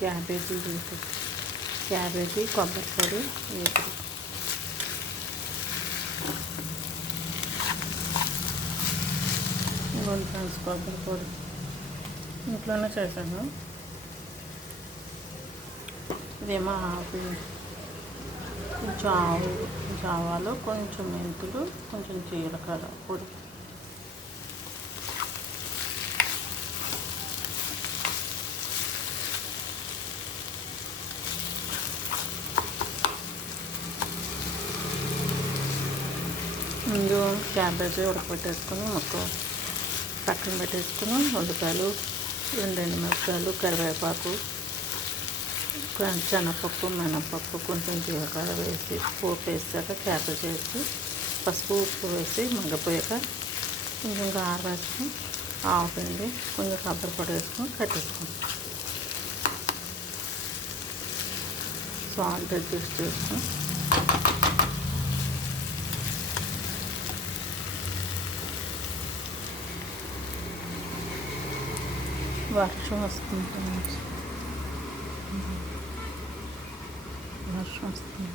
Cabbage వేసి cabbage కొబ్బరి పొడి వేసి ఇవ్వండి ఫ్రెండ్స్ కొబ్బరి పొడి. ఇంట్లోనే చేశాను. ఇదేమో ఆవి కొంచెం ఆవు కొంచెం ఆవాలు కొంచెం మెంతులు కొంచెం జీలకర్ర పొడి. ముందు క్యాబేజీ ఉడకబెట్టేసుకుని మొత్తం పక్కన పెట్టేసుకుని ఉల్లిపాయలు రెండు ఎండుమిరపకాయలు కరివేపాకు శనగపప్పు మినపప్పు కొంచెం జీలకర్ర వేసి పోపు వేసాక క్యాబేజ్ వేసి పసుపు ఉప్పు వేసి మగ్గపోయాక కొంచెం కారం వేసుకుని ఆవుపిండి కొంచెం కొబ్బరి పొడి వేసుకొని కట్టేసుకుని సాల్ట్ అడ్జస్ట్ చేసుకుని var. Çok hastayım. Var. Var şu hastayım.